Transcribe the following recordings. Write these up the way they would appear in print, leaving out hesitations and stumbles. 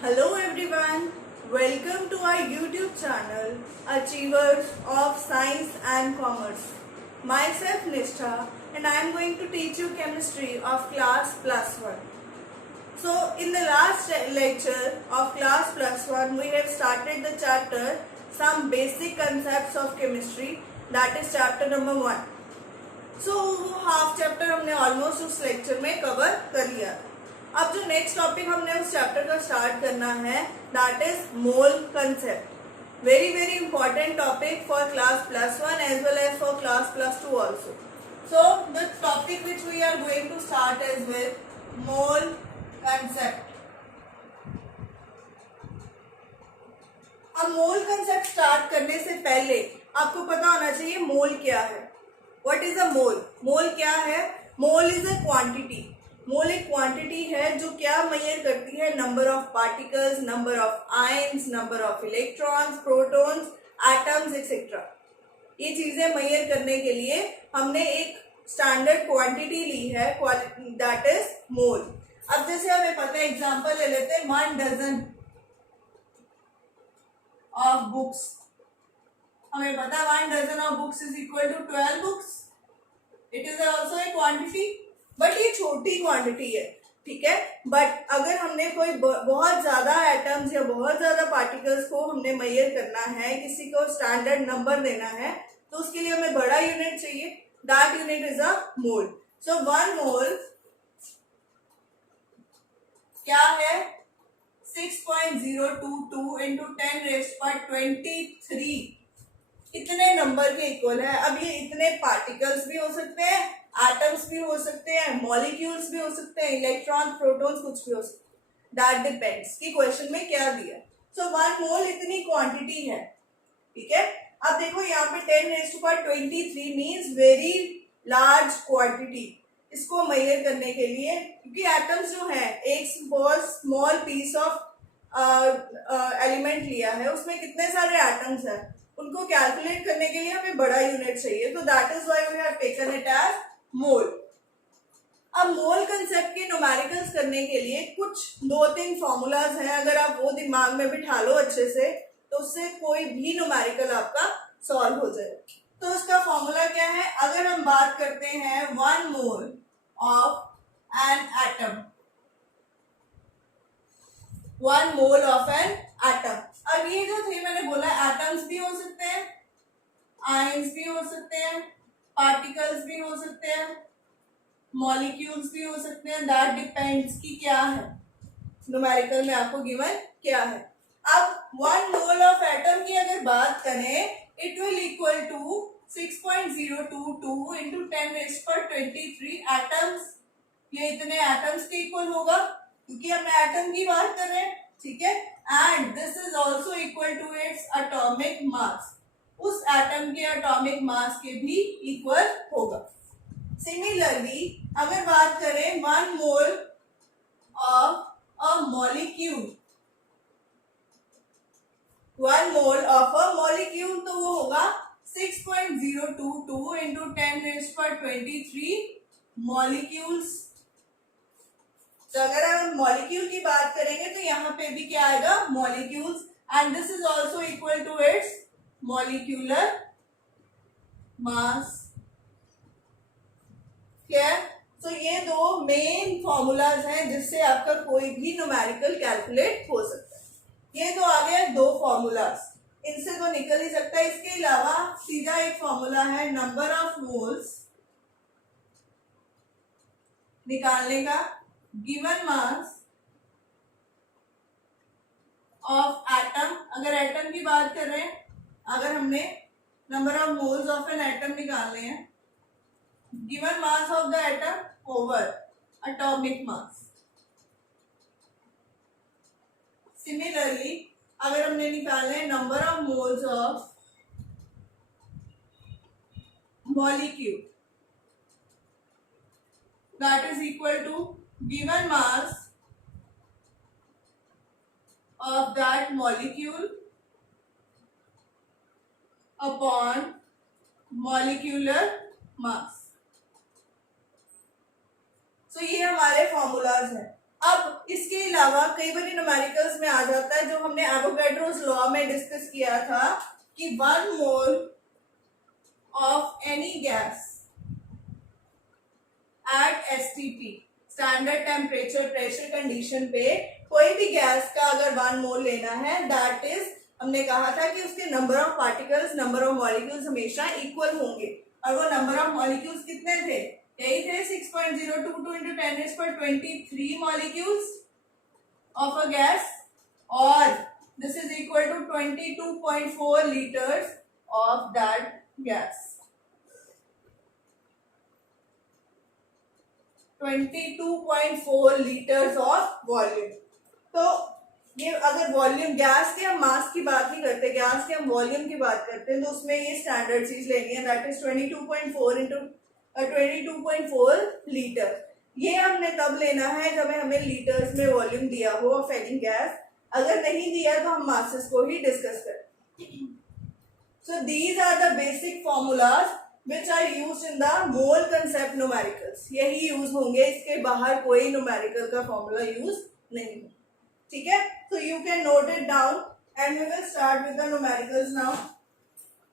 Hello everyone, welcome to our YouTube channel Achievers of Science and Commerce. Myself Nishtha and I am going to teach you chemistry of class plus 1. So in the last lecture of class plus 1 we have started the chapter some basic concepts of chemistry, that is chapter number 1. So half chapter हमने almost उस lecture में cover कर लिया। अब जो next topic हमने उस chapter का स्टार्ट करना है that is mole concept. Very very important topic for class plus 1 as well as for class plus 2 also. So the topic which we are going to start is with mole concept. अब mole concept start करने से पहले आपको पता होना चाहिए मोल क्या है। What is a mole? मोल क्या है? Mole is a quantity. मोल एक क्वांटिटी है जो क्या मेजर करती है? Number of particles, number of ions, number of electrons, protons, atoms etcetera. ये चीजें मेजर करने के लिए हमने एक स्टैंडर्ड क्वांटिटी ली है, दैट इज मोल। अब जैसे हमें पता है, एग्जांपल ले लेते हैं 1 डजन ऑफ बुक्स। हमें पता है 1 dozen of books is equal to 12 books. It is also a quantity, but ये छोटी क्वांटिटी है, ठीक है। बट अगर हमने कोई बहुत ज्यादा एटम्स या बहुत ज्यादा पार्टिकल्स को हमने मेजर करना है, किसी को स्टैंडर्ड नंबर देना है, तो उसके लिए हमें बड़ा यूनिट चाहिए। दैट यूनिट इज अ मोल। सो 1 मोल क्या है? 6.022 इंटू 10⁻23 इतने नंबर के इक्वल है। अब ये इतने पार्टिकल्स भी हो सकते हैं, एटम्स भी हो सकते हैं, मॉलिक्यूल्स भी हो सकते हैं, इलेक्ट्रॉन, प्रोटॉन्स, कुछ भी हो सकते हैं। दैट डिपेंड्स कि क्वेश्चन में क्या दिया। सो 1 मोल इतनी क्वांटिटी है, ठीक है। अब देखो यहाँ पे 10⁻23 मीन्स वेरी लार्ज क्वांटिटी। इसको मेजर करने के लिए, क्योंकि एटम्स जो है एक बहुत स्मॉल पीस ऑफ एलिमेंट लिया है, उसमें कितने सारे एटम्स हैं, उनको कैलकुलेट करने के लिए हमें बड़ा यूनिट चाहिए। तो that is why we have taken it as mole. अब मोल कंसेप्ट के न्यूमेरिकल्स करने के लिए कुछ 2-3 फॉर्मूलाज हैं। अगर आप वो दिमाग में बिठा लो अच्छे से, तो उससे कोई भी न्यूमेरिकल आपका सॉल्व हो जाएगा। तो उसका फॉर्मूला क्या है? अगर हम बात करते हैं 1 mole of an atom, 1 mole of an atom. अब ये जो थे मैंने बोला, एटम्स भी हो सकते हैं, आयंस भी हो सकते हैं, पार्टिकल्स भी हो सकते हैं, मॉलिक्यूल्स भी हो सकते हैं। दैट डिपेंड्स कि क्या है न्यूमेरिकल में आपको गिवन क्या है। अब 1 मोल ऑफ एटम की अगर बात करें, it will equal to 6.022 into 10⁻23 atoms. ये इतने एटम्स के इक्वल होगा, क्योंकि हम एटम की बात कर रहे हैं, ठीक है। And this is also equal to its atomic mass. उस एटम के एटॉमिक मास के भी इक्वल होगा। सिमिलरली अगर बात करें 1 mole of a molecule, 1 mole of a molecule, तो वो होगा 6.022 इंटू 10⁻23 मॉलिक्यूल्स। तो अगर हम मॉलिक्यूल की बात करेंगे तो यहाँ पे भी क्या आएगा? Molecules. And this is also equal to its molecular mass. Clear? So ये 2 मेन फॉर्मूलाज हैं जिससे आपका कोई भी न्यूमेरिकल कैलकुलेट हो सकता है। ये तो आ गया 2 फॉर्मूलाज, इनसे तो निकल ही सकता है। इसके अलावा सीधा एक फॉर्मूला है नंबर ऑफ मोल्स निकालने का। गिवन मास ऑफ एटम, अगर एटम की बात कर रहे हैं, अगर हमने number of moles of an atom निकालने हैं, given mass of the atom over atomic mass. Similarly अगर हमने निकालने हैं number of moles of molecule, that is equal to given mass of that molecule upon molecular mass। So ये हमारे formulas हैं। अब इसके अलावा कई बार न्यूमेरिकल्स में आ जाता है जो हमने एवोगैड्रोस लॉ में डिस्कस किया था कि 1 mole of any gas at STP standard temperature pressure condition पे कोई भी गैस का अगर 1 मोल लेना है, दैट इज हमने कहा था कि उसके number of particles number of molecules हमेशा इक्वल होंगे। और वो नंबर ऑफ मॉलिक्यूल्स कितने थे? यही थे 6.022 into 10⁻23 molecules of a gas, or this is equal to 22.4 liters of that gas. 22.4 liters of volume. तो ये अगर वॉल्यूम, गैस के हम मास की बात नहीं करते, गैस के हम वॉल्यूम की बात करते हैं, तो उसमें ये स्टैंडर्ड चीज लेनी है, दैट इज 22.4 into 22.4 लीटर। ये हमने तब लेना है जब हमें लीटर्स में वॉल्यूम दिया हो ऑफ एनी गैस। अगर नहीं दिया तो हम मासेस को ही डिस्कस करें। So these are the basic formulas which are used in the mole concept numericals. यही यूज होंगे, इसके बाहर कोई न्यूमेरिकल का फॉर्मूला यूज नहीं है, ठीक है। so you can note it down and we will start with the numericals now.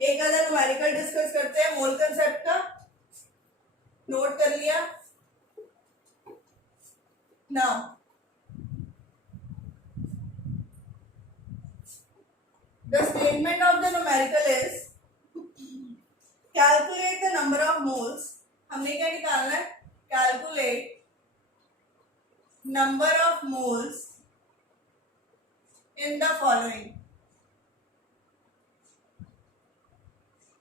एक आधा न्यूमेरिकल डिस्कस करते हैं मोल कंसेप्ट का। नोट कर लिया? Now the statement of the numerical is calculate the number of moles. हमने क्या निकालना है? calculate number of moles in the following.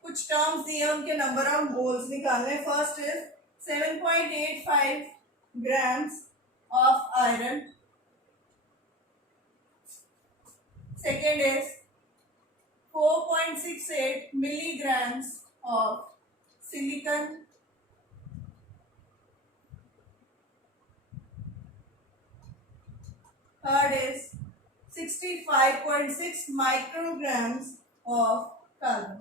कुछ टर्म्स दिए, उनके नंबर ऑफ मोल्स निकालने। First is 7.85 grams of iron. Second is 4.68 milligrams of silicon. Third is 65.6 micrograms of carbon.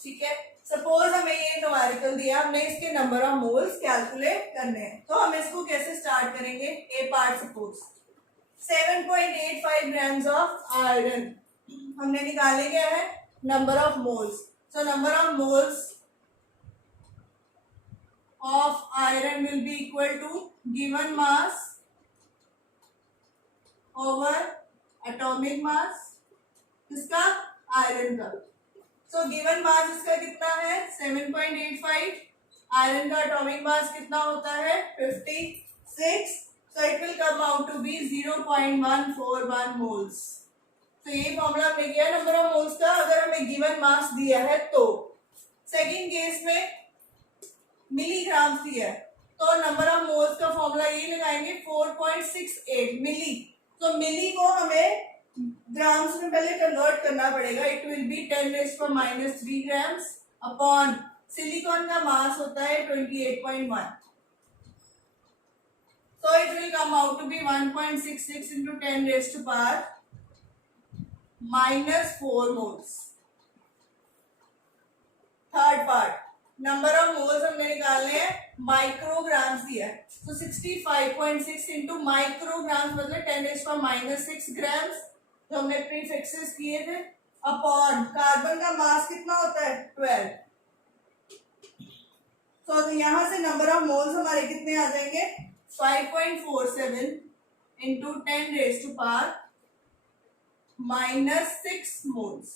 ठीक है। सपोज हमें ये न्यूमेरिकल दिया, हमने इसके नंबर ऑफ मोल्स कैलकुलेट करने हैं, तो हम इसको कैसे स्टार्ट करेंगे? A part suppose 7.85 grams of iron हमने निकाले, क्या है? Number of moles. So number of moles of iron will be equal to given mass over atomic mass, किसका? आयरन का। सो गिवन मास इसका कितना है? 7.85। आयरन का एटॉमिक मास कितना होता है? 56। So it will come out to be 0.141 moles. तो ये फॉर्मूला हमने किया नंबर ऑफ मोल्स का, अगर हमें गिवन मास दिया है तो। सेकेंड केस में मिलीग्राम्स दिया है, तो नंबर ऑफ मोल्स का फॉर्मूला ये लगाएंगे 4.68 मिली। तो मिली को हमें ग्राम्स में पहले कन्वर्ट करना पड़ेगा। It will be 10⁻³ grams upon silicon का मास होता है 28.1। So it will come out to be 1.66 into 10⁻⁻⁴ moles. Third part, number of moles हमने निकालने हैं, माइक्रोग्राम्स दिया है, तो 65.6 इंटू माइक्रोग्राम्स मतलब 10⁻⁻⁶ ग्राम्स, जो हमने प्रीफिक्सेस किए थे, अपॉन कार्बन का मास कितना होता है? 12। तो यहां से नंबर ऑफ मोल्स हमारे कितने आ जाएंगे? 5.47 इंटू 10⁻⁻⁻⁶ मोल्स।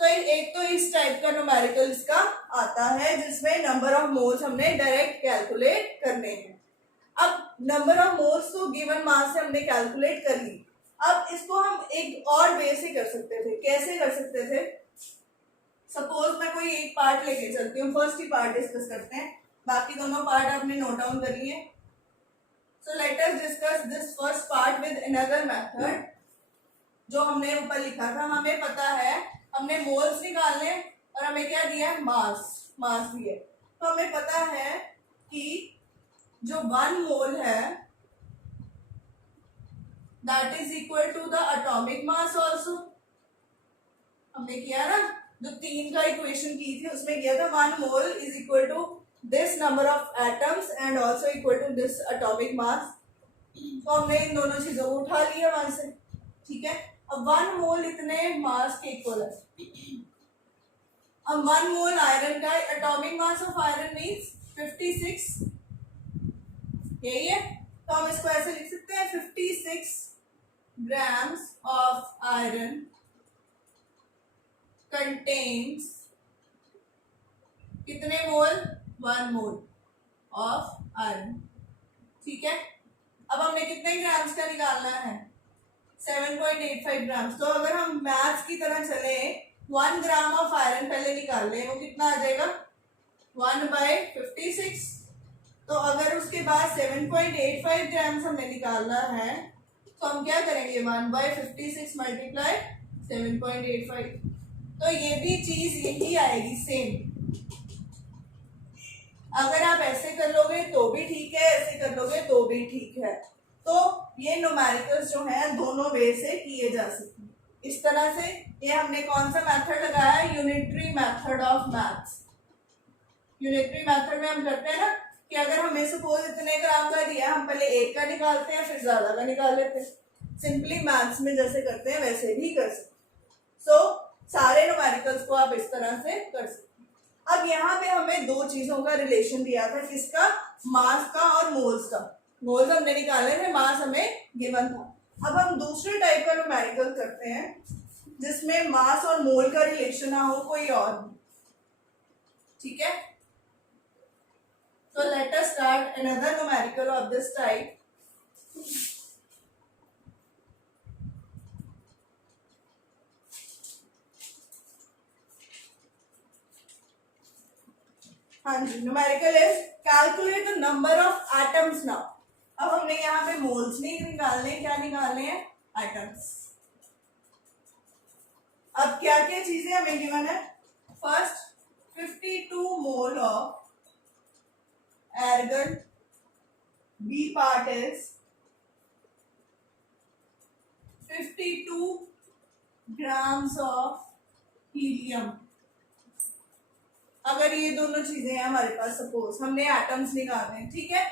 तो एक तो इस टाइप का न्यूमेरिकल इसका आता है जिसमें नंबर ऑफ मोल्स हमने डायरेक्ट कैलकुलेट करने हैं। अब नंबर ऑफ मोल्स तो गिवन मास से हमने कैलकुलेट कर ली, अब इसको हम एक और वे से कर सकते थे। कैसे कर सकते थे? सपोज मैं कोई एक पार्ट लेके चलती हूँ, फर्स्ट ही पार्ट डिस्कस करते हैं, बाकी दोनों पार्ट आपने नोट डाउन कर लिए। सो let us discuss this first part with another method. जो हमने ऊपर लिखा था, हमें पता है हमने मोल्स निकालने और हमें क्या दिया है? मास दिया। तो हमें पता है कि जो 1 मोल है that is equal to the atomic mass also. हमने किया ना, जो 3 का इक्वेशन की थी उसमें किया था 1 mole is equal to this number of atoms and also equal to this atomic mass. तो हमने इन दोनों चीजों को उठा लिया वहां से, ठीक है। अब 1 मोल इतने मास के इक्वल है। अब 1 मोल आयरन का atomic mass of iron means 56, यही है। तो हम इसको ऐसे लिख सकते हैं 56 grams of iron contains कितने मोल? 1 मोल ऑफ आयरन, ठीक है। अब हमने कितने ग्राम्स का निकालना है? 7.85 ग्राम्स। तो अगर हम मैथ्स की तरह चले, 1 ग्राम ऑफ आयरन पहले निकाल लें, वो कितना आ जाएगा? 1/56। तो अगर उसके बाद 7.85 ग्राम्स हमने निकालना है, तो हम क्या करेंगे? 1/56 मल्टीप्लाई 7.85। तो ये भी चीज यही आएगी, सेम। अगर आप ऐसे कर लोगे तो भी ठीक है, ऐसे कर लोगे तो भी ठीक है। तो ये न्यूमेरिकल्स जो है दोनों वे से किए जा सकते हैं। इस तरह से ये हमने कौन सा मेथड लगाया है? Unitary method of maths. Unitary method में हम करते हैं ना कि अगर हमें सपोज इतने ग्राम का दिया, हम पहले एक का निकालते हैं फिर ज्यादा का निकाल लेते हैं। सिंपली मैथ्स में जैसे करते हैं वैसे भी कर सकते। सो सारे न्यूमेरिकल्स को आप इस तरह से कर सकते हैं। अब यहाँ पे हमें दो चीजों का रिलेशन दिया था, किसका? मास का और मोल्स का। मोल्स हमने निकाले थे, मास हमें गिवन था। अब हम दूसरे टाइप का न्यूमेरिकल करते हैं जिसमें मास और मोल का रिलेशन ना हो कोई और, ठीक है। तो let us start another numerical of this type. हाँ जी, numerical is calculate the number of atoms now. अब हमने यहाँ पे मोल्स नहीं निकालने, क्या निकालने हैं? एटम्स। अब क्या क्या चीजें हमें गिवन है? First 52 mole of argon, B part is 52 grams of helium। अगर ये दोनों चीजें हैं हमारे पास, सपोज हमने एटम्स निकालने हैं, ठीक है।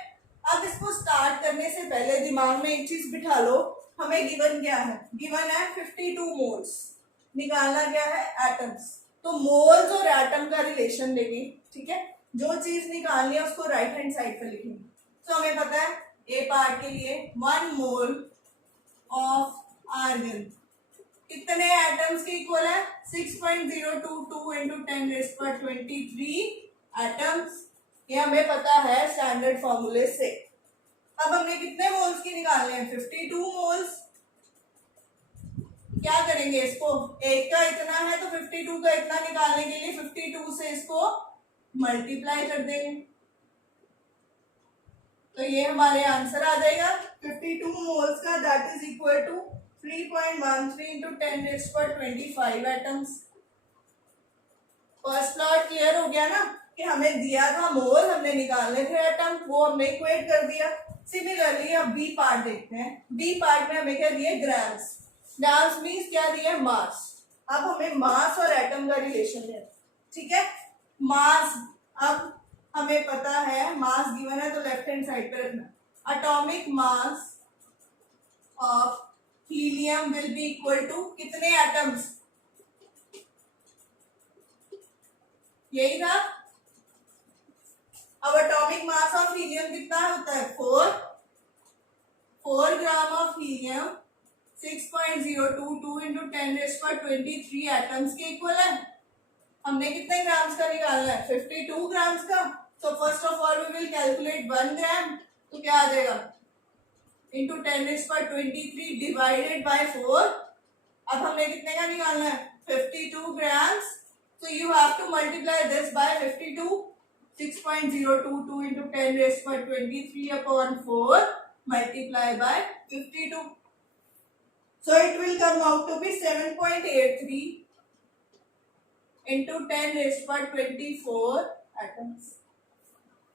अब इसको स्टार्ट करने से पहले दिमाग में एक चीज बिठा लो, हमें गिवन क्या है? गिवन है 52 मोल्स। निकालना क्या है? एटम्स। तो मोल्स और एटम का रिलेशन लेंगे, ठीक है। जो चीज निकालनी है उसको राइट हैंड साइड पर लिखेंगे। तो हमें पता है ए पार्ट के लिए 1 मोल ऑफ आर्गन कितने एटम्स के इक्वल है? 6.022 इंटू 10⁻23 एटम्स। ये हमें पता है स्टैंडर्ड फॉर्मूले से। अब हमने कितने मोल्स की निकालने हैं? 52 मोल्स। क्या करेंगे इसको? एक का इतना है तो 52 का इतना निकालने के लिए 52 से इसको मल्टीप्लाई कर देंगे, तो ये हमारे आंसर आ जाएगा 52 मोल्स का, that is equal to 3.13 into 10⁻25 atoms. First plot clear हो गया ना कि हमें दिया था मोल, हमने निकालने थे एटम, वो हमने इक्वेट कर दिया। सिमिलरली अब बी पार्ट देखते हैं। बी पार्ट में हमें क्या दिया? ग्राम्स। ग्राम्स मीन्स क्या दिया? मास। अब हमें मास और एटम का रिलेशन है, ठीक है। मास, अब हमें पता है मास गिवन है तो लेफ्ट हैंड साइड पे रखना। Atomic mass of helium will be equal to कितने एटम्स? यही था। अब एटॉमिक मास ऑफ हीलियम कितना होता है? 4 gram of helium 6.022 into 10⁻23 atoms के इक्वल है। हमने कितने ग्राम्स का निकालना है? 52 ग्राम्स का। तो first of all we will calculate 1 gram. तो क्या आ जाएगा? Into 10⁻23 divided by 4। अब हमने कितने का निकालना है? 52 grams. So you have to multiply this by 52. 6.022 into 10⁻23 upon 4 multiply by 52. So it will come out to be 7.83 into 10⁻24 atoms.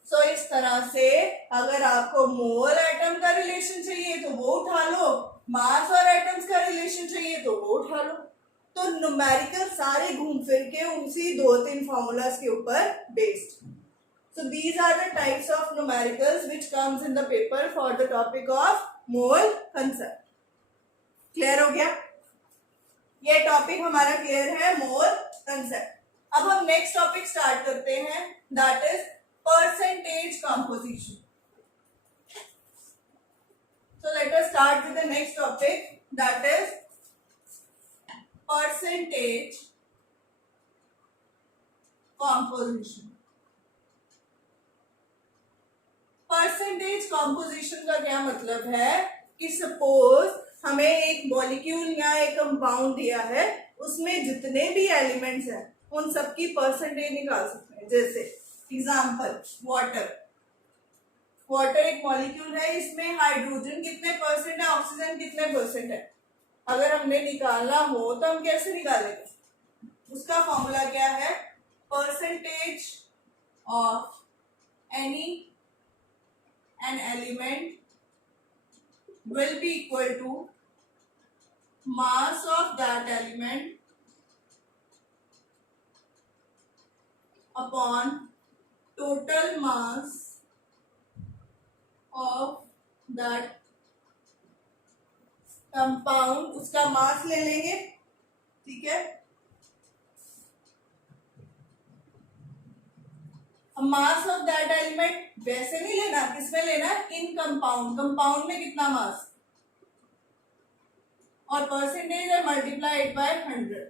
So इस तरह से अगर आपको मोल एटम का रिलेशन चाहिए तो वो उठा लो, मास और एटम्स का रिलेशन चाहिए तो वो उठा लो। तो न्यूमेरिकल सारे घूम फिर के उसी 2-3 फॉर्मूलाज के ऊपर based. So these are the types of numericals which comes in the paper for the topic of mole concept. Clear हो गया? ये टॉपिक हमारा क्लियर है, मोल कंसेप्ट। अब हम नेक्स्ट टॉपिक स्टार्ट करते हैं, that is percentage composition. So let us start with the next topic, that is percentage composition। Percentage composition का क्या मतलब है कि सपोज हमें एक मॉलिक्यूल या एक कंपाउंड दिया है, उसमें जितने भी एलिमेंट्स हैं उन सबकी परसेंटेज निकाल सकते हैं। जैसे एग्जांपल वाटर एक मॉलिक्यूल है, इसमें हाइड्रोजन कितने परसेंट है, ऑक्सीजन कितने परसेंट है। अगर हमने निकालना हो तो हम कैसे निकालेंगे? उसका फॉर्मूला क्या है? Percentage of any an element will be equal to mass of that element upon total mass of that compound। उसका मास ले लेंगे, ठीक है। मास ऑफ दैट एलिमेंट वैसे नहीं लेना, किसमें लेना है? इन कंपाउंड में कितना मास, और परसेंटेज है मल्टीप्लाइड बाय 100।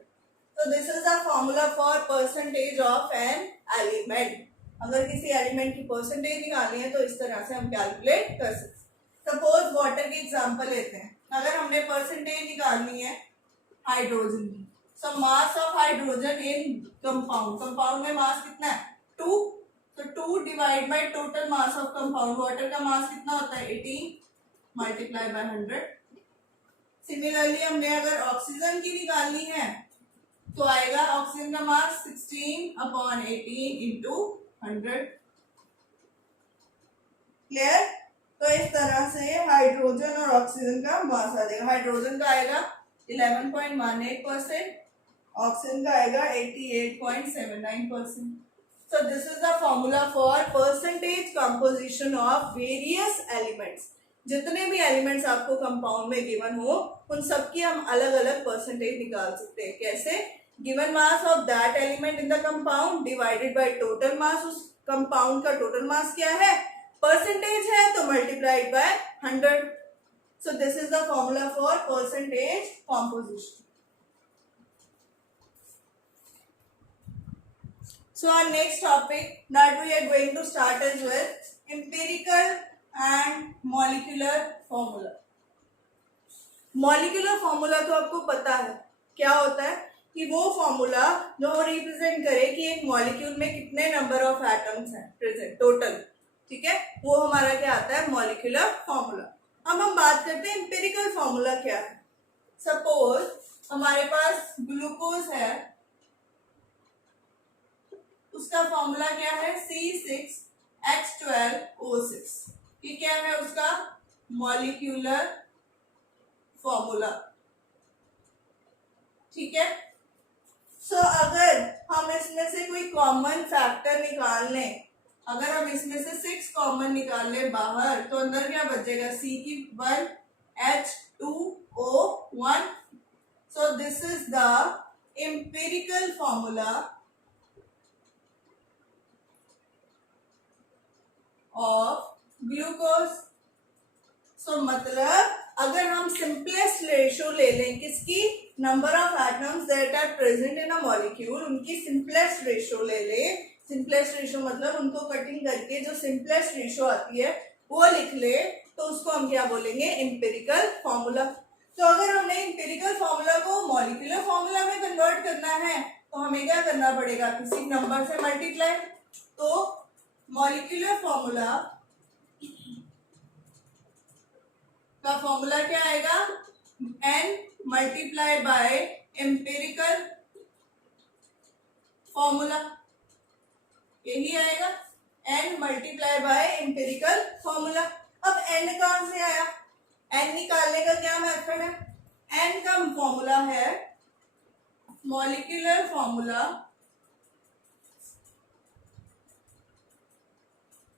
तो this is the formula for percentage of an element. अगर किसी एलिमेंट की परसेंटेज निकालनी है तो इस तरह से हम कैलकुलेट कर सकते। सपोज वाटर की एग्जांपल लेते हैं, अगर हमने परसेंटेज निकालनी है हाइड्रोजन की, so mass of hydrogen in compound में मास कितना है? 2। तो 2 divide by total mass of compound. Water का मास कितना होता है? 18 मल्टीप्लाई बाय 100। सिमिलरली हमने अगर ऑक्सीजन की निकालनी है तो आएगा ऑक्सीजन का मास 16 अपॉन 18 इंटू 100। क्लियर? तो इस तरह से हाइड्रोजन और ऑक्सीजन का मास आ जाएगा। हाइड्रोजन का आएगा 11.18%, ऑक्सीजन का आएगा 88.79%। So this is the formula for percentage composition of various elements। जितने भी एलिमेंट्स आपको कंपाउंड में गिवन हो उन सबकी हम अलग अलग परसेंटेज निकाल सकते हैं। कैसे? Given mass of that element in the compound divided by total मास। उस कंपाउंड का टोटल मास क्या है? परसेंटेज है तो multiplied by 100। So this is the formula for percentage composition. So our next topic that we are going to start is with empirical and molecular formula। Molecular formula तो आपको पता है क्या होता है, कि वो फॉर्मूला जो रिप्रेजेंट करे कि एक मॉलिक्यूल में कितने नंबर ऑफ एटम्स हैं प्रेजेंट टोटल, ठीक है, वो हमारा क्या आता है? Molecular formula. अब हम बात करते हैं एम्पिरिकल फॉर्मूला क्या है। सपोज हमारे पास ग्लूकोज है, उसका फॉर्मूला क्या है? C6H12O6। ये क्या है उसका मॉलिक्यूलर फॉर्मूला, ठीक है। सो अगर हम इसमें से कोई कॉमन फैक्टर निकाल लें, अगर हम इसमें से 6 कॉमन निकाल लें बाहर, तो अंदर क्या बचेगा? C1H2O1। So this is the empirical formula of glucose. So मतलब अगर हम सिंपलेस्ट रेशियो ले लें किसकी? Number of atoms that are present in a molecule, उनकी सिंपलेस्ट रेशियो ले लें। सिंपलेस्ट रेशियो मतलब उनको कटिंग करके जो सिंपलेस्ट रेशियो आती है वो लिख ले, तो उसको हम क्या बोलेंगे? Empirical formula. तो अगर हमने एम्पिरिकल फॉर्मूला को मॉलिक्यूलर फॉर्मूला में कन्वर्ट करना है तो हमें क्या करना पड़ेगा? किसी नंबर से मल्टीप्लाई। तो मॉलिक्यूलर फॉर्मूला का फॉर्मूला क्या आएगा? n multiply by empirical formula, यही आएगा n multiply by empirical formula. अब n कहां से आया? n निकालने का क्या मेथड है? n का फॉर्मूला है molecular formula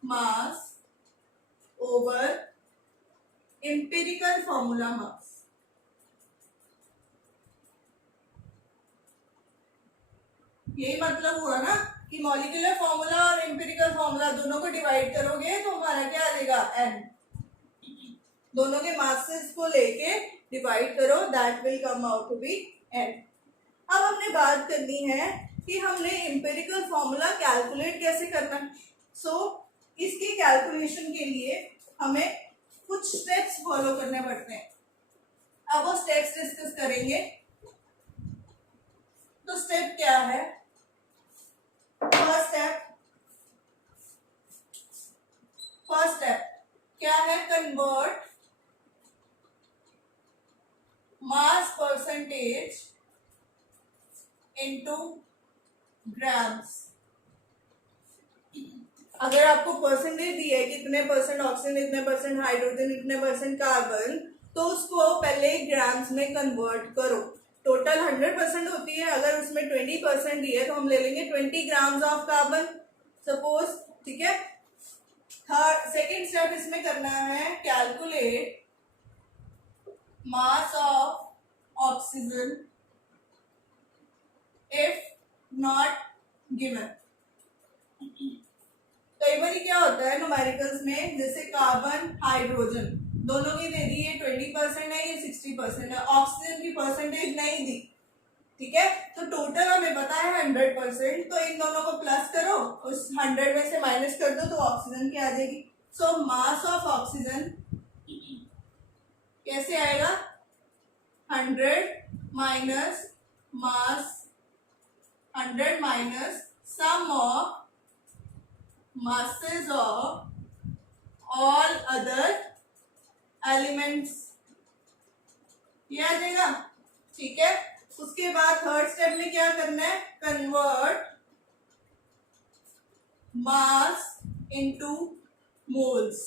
mass over empirical formula mass. यही मतलब हुआ ना कि मॉलिक्यूलर फॉर्मूला और एम्पिरिकल फॉर्मूला दोनों को डिवाइड करोगे तो हमारा क्या आ जाएगा, n। दोनों के मासेस को लेके डिवाइड करो, that will come out to be n। अब हमने बात करनी है कि हमने एम्पिरिकल फॉर्मूला कैलकुलेट कैसे करना है। सो इसकी कैलकुलेशन के लिए हमें कुछ स्टेप्स फॉलो करने पड़ते हैं। अब वो स्टेप्स डिस्कस करेंगे। तो स्टेप क्या है, फर्स्ट स्टेप क्या है, convert mass percentage into grams. अगर आपको परसेंटेज दिया है कि इतने परसेंट ऑक्सीजन, इतने परसेंट हाइड्रोजन, इतने परसेंट कार्बन, तो उसको पहले ग्राम्स में कन्वर्ट करो। टोटल 100% होती है, अगर उसमें 20% दिया है तो हम ले लेंगे 20 ग्राम्स ऑफ कार्बन सपोज, ठीक है। सेकेंड स्टेप इसमें करना है, calculate mass of oxygen if not given. कई बार क्या होता है न्यूमेरिकल्स में, जैसे कार्बन हाइड्रोजन दोनों की दे दी है 20% है, ये 60% है, ऑक्सीजन की परसेंटेज नहीं दी, ठीक है। तो टोटल हमें पता है 100%, तो इन दोनों को प्लस करो, उस 100 में से माइनस कर दो तो ऑक्सीजन की आ जाएगी। सो मास ऑफ ऑक्सीजन कैसे आएगा, 100 minus mass, 100 minus sum of masses of all other elements, ये आ जाएगा, ठीक है। उसके बाद थर्ड स्टेप में क्या करना है, कन्वर्ट मास इनटू मोल्स।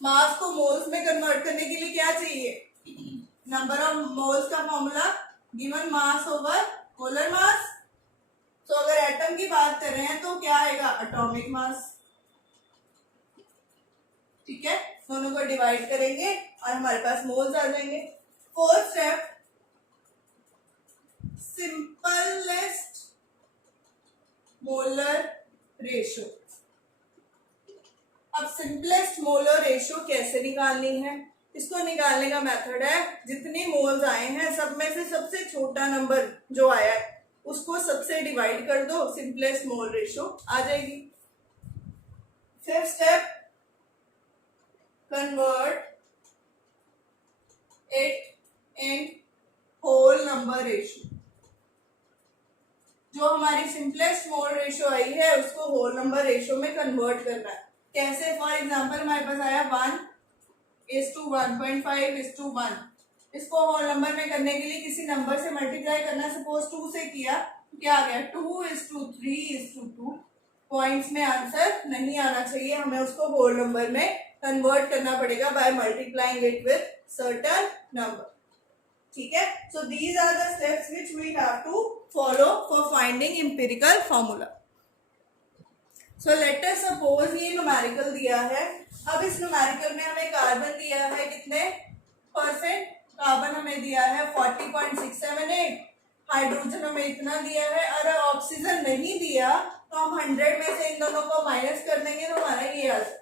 मास को मोल्स में कन्वर्ट करने के लिए क्या चाहिए, नंबर ऑफ मोल्स का formula given mass over molar mass. तो अगर एटम की बात कर रहे हैं तो क्या आएगा, एटॉमिक मास, ठीक है। दोनों को डिवाइड करेंगे और हमारे पास मोल्स आ जाएंगे। Fourth step, simplest molar ratio. अब सिंपलेस्ट मोलर रेशो कैसे निकालनी है, इसको निकालने का मेथड है, जितने मोल्स आए हैं सब में से सबसे छोटा नंबर जो आया है उसको सबसे डिवाइड कर दो, सिंपलेस्ट मोल रेशो आ जाएगी। Fifth step, convert it in whole number ratio. जो हमारी सिंपलेस्ट मोल रेशो आई है उसको होल नंबर रेशो में कन्वर्ट करना है। कैसे, फॉर एग्जांपल हमारे पास आया 1:1.5:1, इसको होल नंबर में करने के लिए किसी नंबर से मल्टीप्लाई करना, सपोज 2 से किया, क्या आ गया, 2:3:2। पॉइंट्स में आंसर नहीं आना चाहिए, हमें उसको होल नंबर में कन्वर्ट करना पड़ेगा by multiplying it with certain number, ठीक है। So these are the steps which we have to follow for finding empirical formula. So let us suppose ये न्यूमेरिकल दिया है। अब इस न्यूमेरिकल में हमें कार्बन दिया है कितने परसेंट, कार्बन हमें दिया है 40.678, हाइड्रोजन हमें इतना दिया है। अगर ऑक्सीजन नहीं दिया तो हम 100 में से इन दोनों को माइनस कर देंगे तो हमारा ये आ जाए,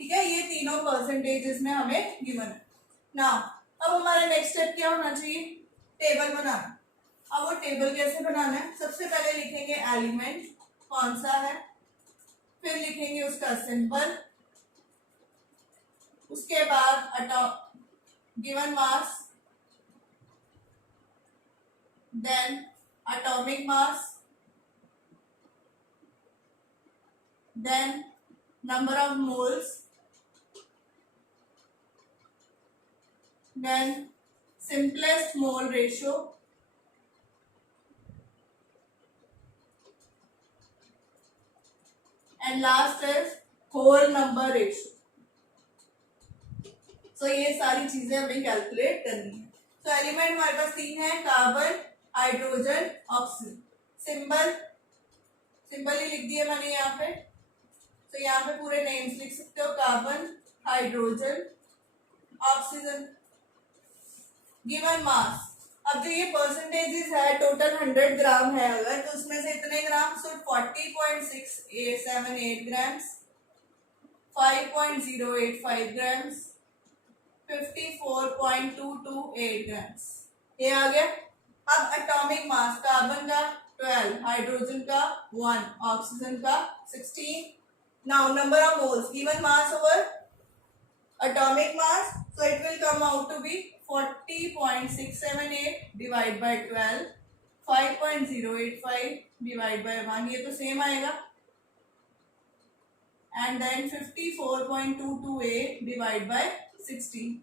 ठीक है। ये तीनों परसेंटेज में हमें गिवन है ना। अब हमारा नेक्स्ट स्टेप क्या होना चाहिए, टेबल बनाना। अब वो टेबल कैसे बनाना है, सबसे पहले लिखेंगे एलिमेंट कौन सा है, फिर लिखेंगे उसका सिंबल, उसके बाद given mass, then atomic mass, then number of moles, then simplest mole ratio, and last is whole number ratio. So ये सारी चीजें हमें कैलकुलेट करनी है। तो एलिमेंट हमारे पास 3 है, कार्बन, हाइड्रोजन, ऑक्सीजन। सिंबल ही लिख दिया मैंने यहाँ पे, तो यहाँ पे पूरे नेम्स लिख सकते हो, carbon, hydrogen, oxygen. Given mass, अब जो ये परसेंटेजेस है टोटल 100 ग्राम है अगर, तो उसमें से इतने ग्राम, सो 40.678 ग्राम्स, 5.085 ग्राम्स, 54.228 ग्राम्स, ये आ गया। अब एटॉमिक मास, कार्बन का 12, हाइड्रोजन का 1, ऑक्सीजन का 16। Now number of moles, given mass over atomic mass, so it will come out to be 40.678 divided by 12, 5.085 divided by 1, ये तो सेम आएगा, and then 54.228 divided by 16।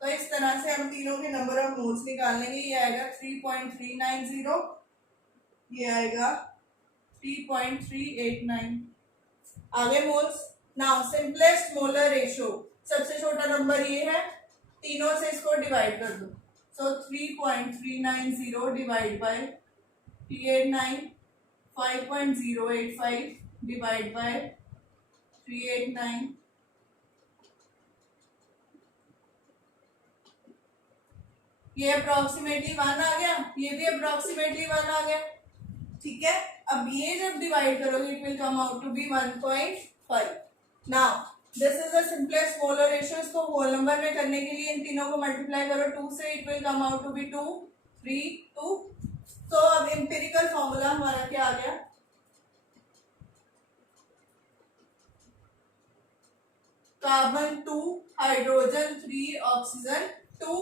तो इस तरह से हम तीनों के नंबर ऑफ मोल्स निकाल लेंगे। ये आएगा 3.390, ये आएगा 3.389। आगे moles. Now simplest molar ratio, सबसे छोटा नंबर ये है, तीनों से इसको डिवाइड कर दो, सो 3.390 डिवाइड बाय 389, 5.085 डिवाइड बाय 389, ये अप्रोक्सीमेटली 1 आ गया, ये भी अप्रोक्सीमेटली 1 आ गया, ठीक है। अब ये जब डिवाइड करोगे it will come out to be 1.5। Now this is the simplest molar ratio. इसको होल नंबर में करने के लिए इन तीनों को मल्टीप्लाई करो 2 से, it will come out to be 2, 3, 2। तो अब एम्पिरिकल फॉर्मूला हमारा क्या आ गया, कार्बन 2, हाइड्रोजन 3, ऑक्सीजन 2।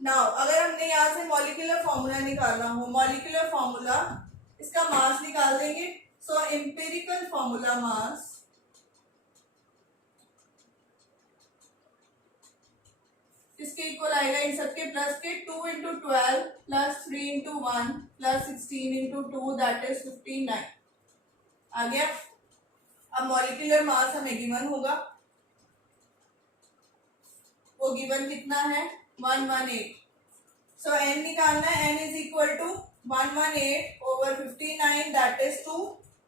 नाउ अगर हमने यहाँ से मॉलिक्यूलर फॉर्मूला निकालना हो, मॉलिक्यूलर फॉर्मूला इसका मास निकाल देंगे, सो एम्पिरिकल फॉर्मूला मास इसके इक्वल आएगा इन सबके प्लस के 2 into 12 plus 3 into 1 plus 16 into 2 that is 59 आ गया। अब मॉलिक्यूलर मास हमें गिवन होगा, वो गिवन कितना है 118। सो एन निकालना है, N is equal to 118 over 59 that is 2।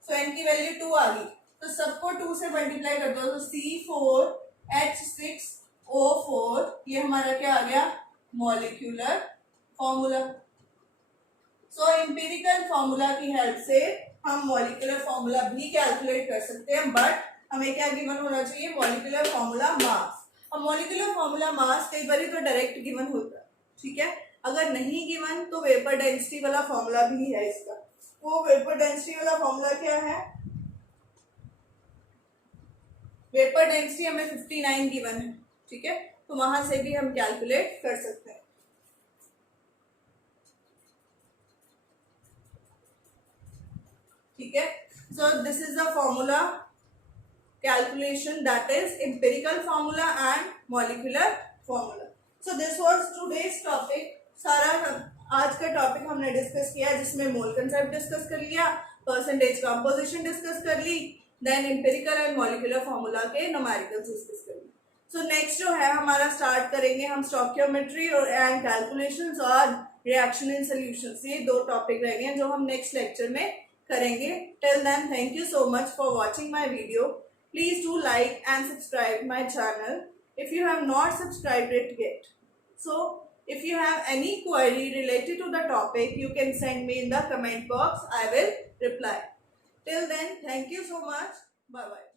So N की वैल्यू 2 आ गई, तो सबको 2 से मल्टीप्लाई कर दो, तो C4H6O4 ये हमारा क्या आ गया मॉलिक्यूलर फॉर्मूला। सो एम्पिरिकल फॉर्मूला की हेल्प से हम मॉलिक्यूलर फॉर्मूला भी कैलकुलेट कर सकते हैं, बट हमें क्या गिवन होना चाहिए मॉलिक्यूलर फॉर्मूला मास। अब मॉलिक्यूलर फॉर्मूला मास कई बार तो डायरेक्ट गिवन होता है, ठीक है। अगर नहीं गिवन तो वेपर डेंसिटी वाला फॉर्मूला भी है इसका। वो वेपर डेंसिटी वाला फॉर्मूला क्या है, वेपर डेंसिटी हमें 59 गिवन है, ठीक है, तो वहां से भी हम कैलकुलेट कर सकते हैं। ठीक है, सो this is the formula calculation, that is empirical formula and molecular formula. So this was today's topic. सारा आज का टॉपिक हमने डिस्कस किया, जिसमें मोल कंसेप्ट डिस्कस कर लिया, परसेंटेज कंपोजिशन डिस्कस कर ली, then empirical and molecular formula के न्यूमेरिकल्स डिस्कस कर ली। सो नेक्स्ट जो है हमारा स्टार्ट करेंगे हम स्टोइकियोमेट्री और एंड कैलकुलेशंस और रिएक्शन इन सॉल्यूशंस। ये दो टॉपिक रहेंगे जो हम नेक्स्ट लेक्चर में करेंगे। Till then thank you so much for watching my video. Please do like and subscribe my channel if you have not subscribed it yet. So if you have any query related to the topic, you can send me in the comment box. I will reply. Till then, thank you so much. Bye bye.